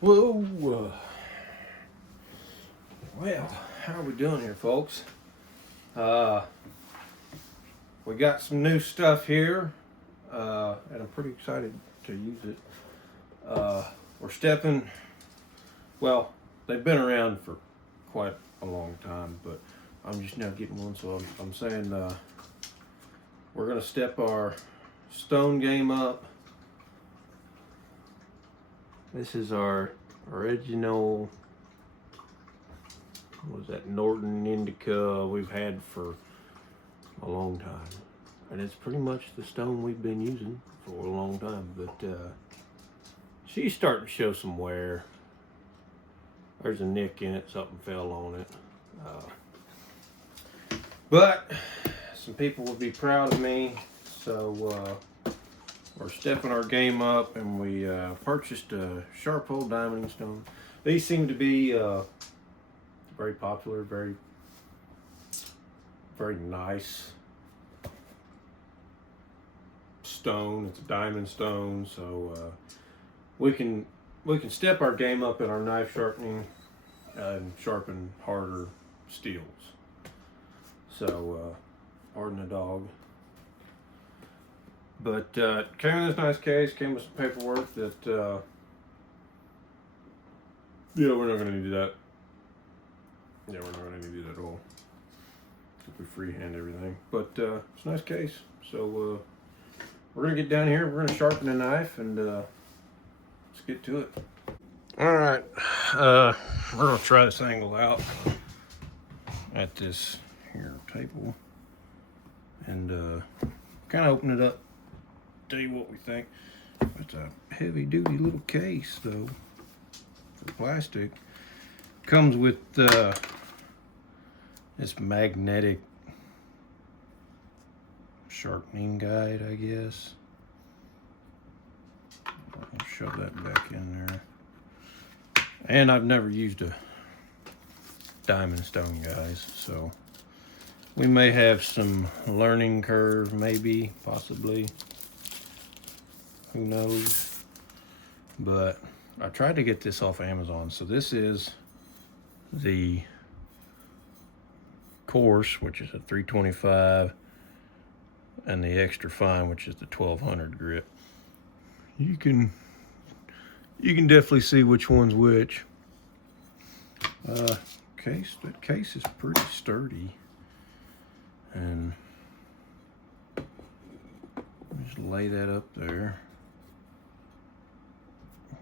Whoa. Well, how are we doing here, folks? We got some new stuff here, and I'm pretty excited to use it. We're stepping, well, they've been around for quite a long time, but I'm just now getting one, so I'm saying we're going to step our stone game up. This is our original, what was that, Norton Indica we've had for a long time. And it's pretty much the stone we've been using for a long time, but she's starting to show some wear. There's a nick in it, something fell on it. But some people will be proud of me, so we're stepping our game up, and we purchased a Sharpal diamond stone. These seem to be very popular, very nice stone. It's a diamond stone, so we can step our game up in our knife sharpening and sharpen harder steels. So pardon the dog. But came in this nice case, came with some paperwork that, yeah, we're not going to need that. Yeah, we're not going to need it at all. If we freehand everything. But it's a nice case. So we're going to get down here, we're going to sharpen the knife, and let's get to it. Alright, we're going to try this angle out at this here table. And kind of open it up. Tell you what we think. It's a heavy duty little case though for plastic. Comes with this magnetic sharpening guide, I guess. I'll shove that back in there. And I've never used a diamond stone, guys, so we may have some learning curve, maybe, possibly. Who knows? But I tried to get this off Amazon. So this is the coarse, which is a 325, and the extra fine, which is the 1200 grit. You can definitely see which one's which. That case is pretty sturdy, and just lay that up there.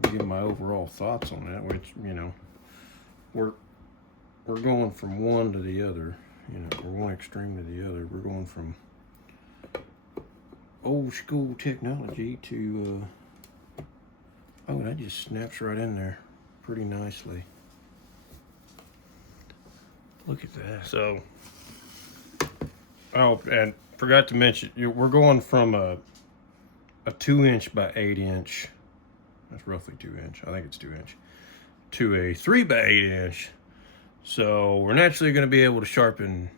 Give my overall thoughts on that, which, you know, we're going from one to the other, you know, we're one extreme to the other. We're going from old school technology to oh, that just snaps right in there pretty nicely. Look at that. So, oh, and forgot to mention, we're going from a 2" by 8". That's roughly 2". I think it's 2". To a 3" by 8". So we're naturally going to be able to sharpen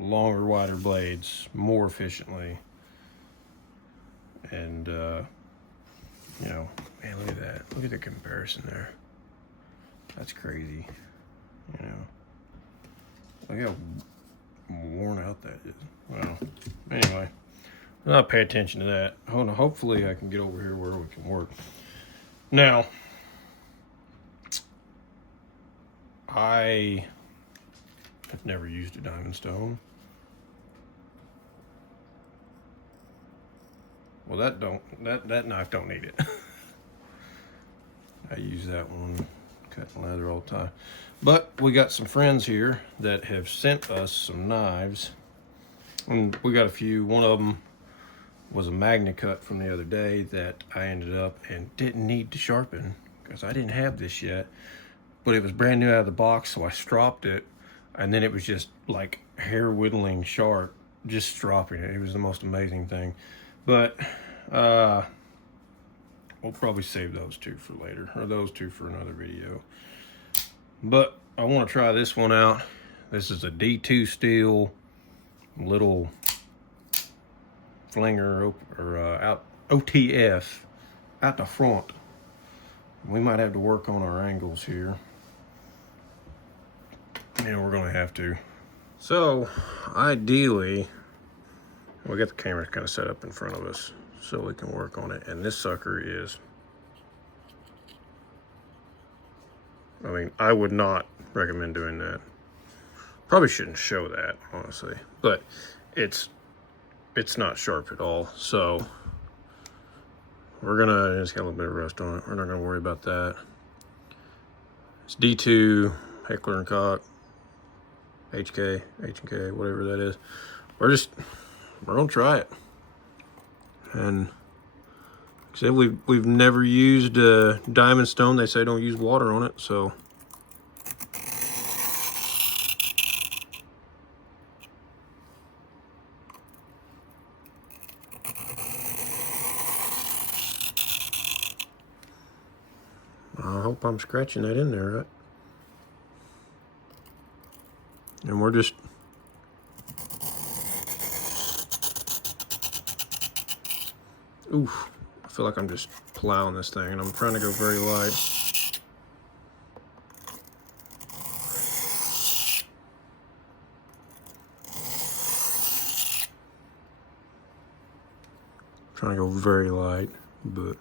longer, wider blades more efficiently. And you know, man, look at that. Look at the comparison there. That's crazy. You know, look how worn out that is. Well, anyway. I'll pay attention to that. Hopefully I can get over here where we can work. Now, I have never used a diamond stone. Well, that knife don't need it. I use that one cutting leather all the time. But we got some friends here that have sent us some knives, and we got a few. One of them was a Magna cut from the other day that I ended up and didn't need to sharpen because I didn't have this yet, but it was brand new out of the box, so I stropped it, and then it was just like hair whittling sharp, just stropping it. It was the most amazing thing. But we'll probably save those two for later, or those two for another video. But I want to try this one out. This is a D2 steel little flinger, or out OTF out the front. We might have to work on our angles here. You know, we're gonna have to. So, ideally, we got the camera kind of set up in front of us so we can work on it. And this sucker is, I mean, I would not recommend doing that. Probably shouldn't show that, honestly, but it's not sharp at all. So we're gonna just get a little bit of rust on it. We're not gonna worry about that. It's D2 Heckler and Koch, HK, H&K, whatever that is. We're gonna try it. And like I said, we've never used diamond stone. They say don't use water on it, so. I hope I'm scratching that in there right. And we're just oof. I feel like I'm just plowing this thing and I'm trying to go very light. Trying to go very light, but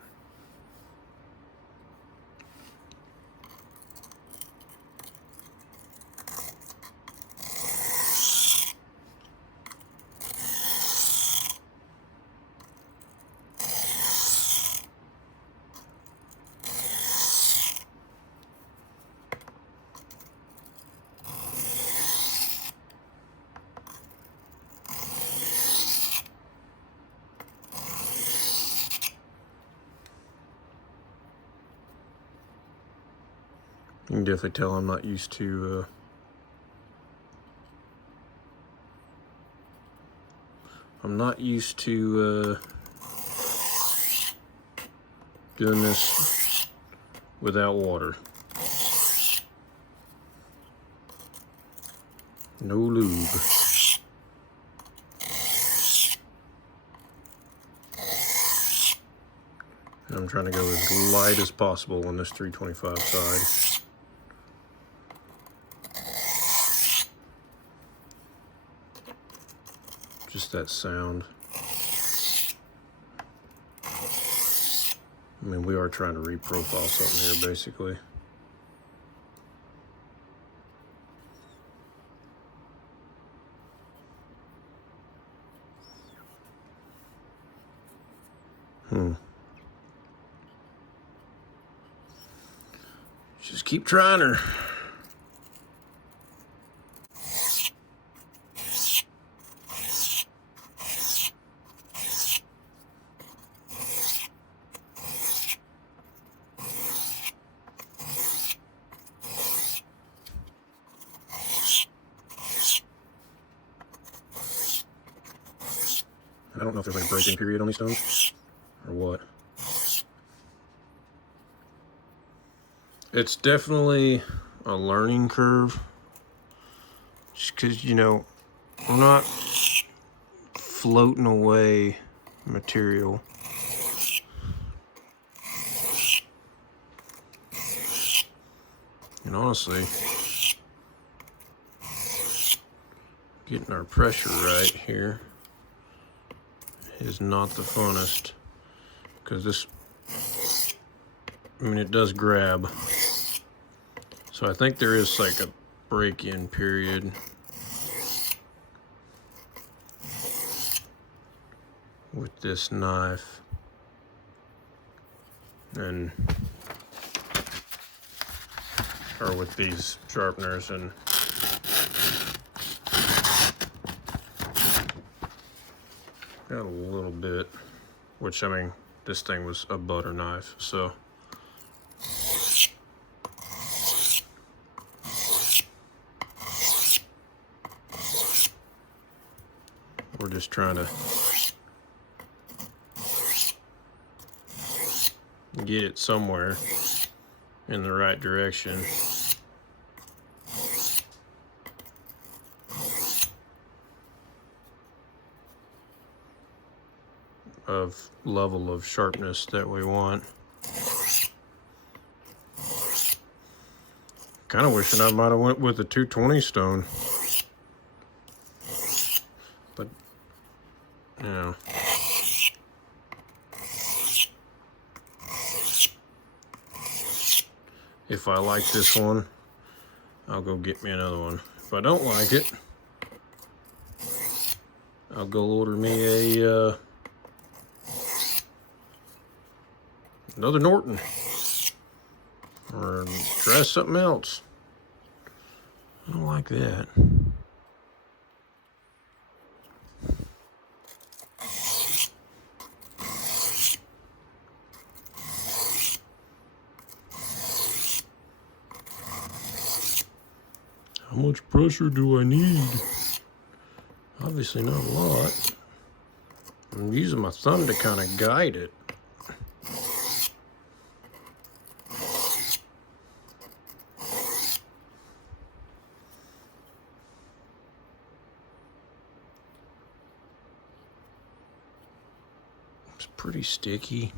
you can definitely tell I'm not used to doing this without water. No lube. And I'm trying to go as light as possible on this 325 side. Just that sound. I mean, we are trying to reprofile something here, basically. Just keep trying her. I don't know if there's like a break-in period on these stones or what. It's definitely a learning curve. Just because, you know, we're not floating away material. And honestly, getting our pressure right here is not the funnest, because this, I mean, it does grab. So I think there is like a break-in period. With this knife. And, or with these sharpeners, and got a little bit, which, I mean, this thing was a butter knife, so. We're just trying to get it somewhere in the right direction. Of level of sharpness that we want. Kind of wishing I might have went with the 220 stone. But, you know. If I like this one, I'll go get me another one. If I don't like it, I'll go order me a another Norton, or try something else. I don't like that. How much pressure do I need? Obviously not a lot. I'm using my thumb to kind of guide it. It's pretty sticky.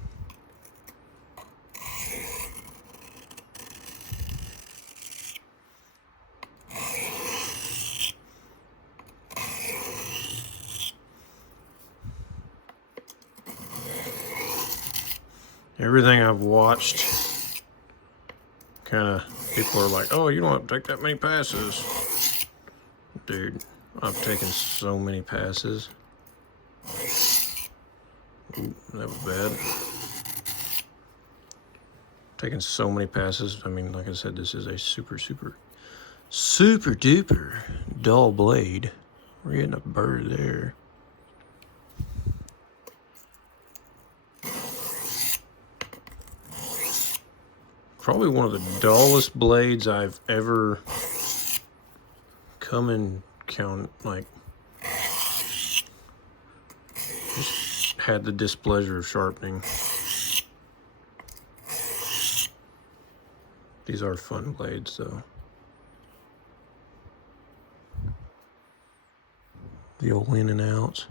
Everything I've watched, kind of, people are like, oh, you don't have to take that many passes. Dude, I've taken so many passes. Ooh, that was bad. Taken so many passes. I mean, like I said, this is a super duper dull blade. We're getting a bird there. Probably one of the dullest blades I've ever come in like, just had the displeasure of sharpening. These are fun blades though. The old in and outs.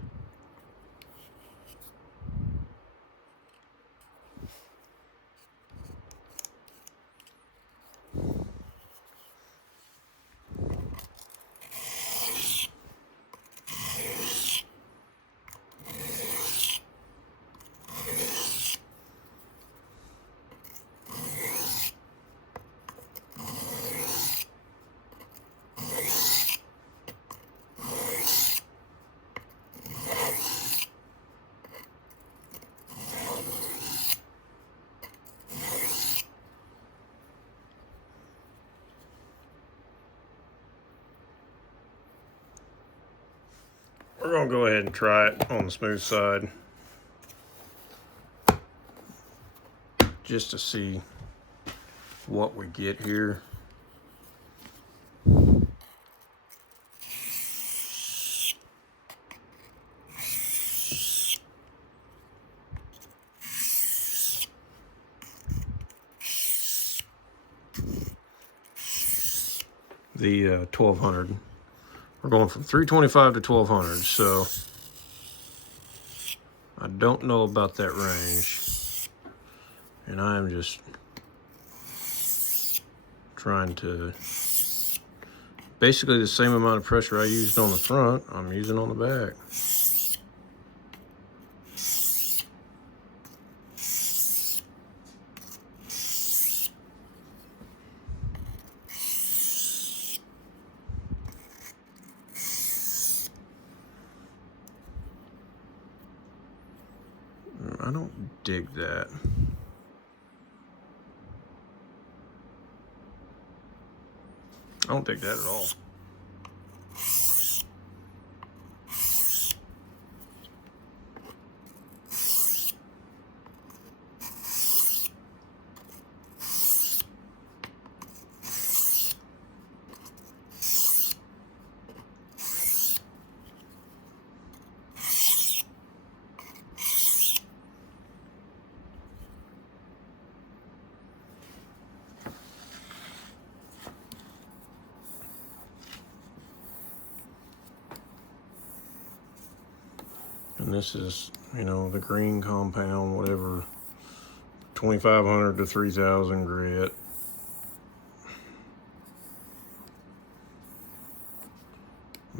We're gonna go ahead and try it on the smooth side, just to see what we get here. The 1200. We're going from 325 to 1200, so I don't know about that range. And I am just trying to, basically the same amount of pressure I used on the front, I'm using on the back. I don't dig that. I don't dig that at all. And this is, you know, the green compound, whatever, 2500 to 3000 grit.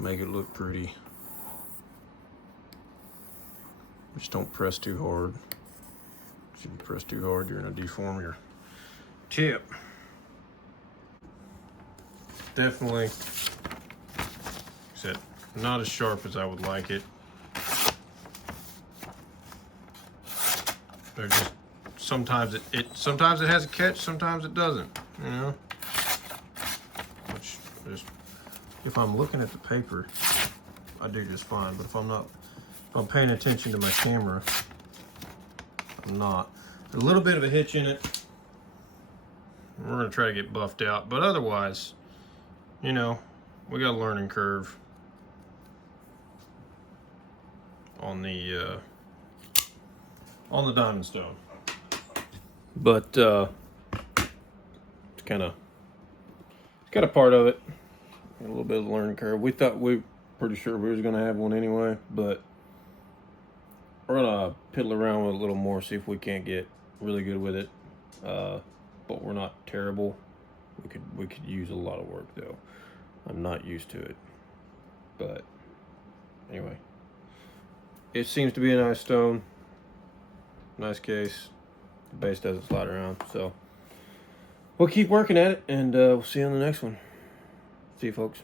make it look pretty. Just don't press too hard. If you press too hard, you're gonna deform your tip. Definitely, said, not as sharp as I would like it. They're just, sometimes it has a catch, sometimes it doesn't, you know? Which just, if I'm looking at the paper, I do just fine, but if I'm paying attention to my camera, I'm not. There's a little bit of a hitch in it. We're gonna try to get buffed out, but otherwise, you know, we got a learning curve on the diamond stone. But it's kind of part of it. A little bit of a learning curve. We thought pretty sure we was gonna have one anyway, but we're gonna piddle around with it a little more, see if we can't get really good with it. But we're not terrible. We could use a lot of work though. I'm not used to it, but anyway, it seems to be a nice stone, nice case. The base doesn't slide around, so we'll keep working at it, and we'll see you on the next one. See you, folks.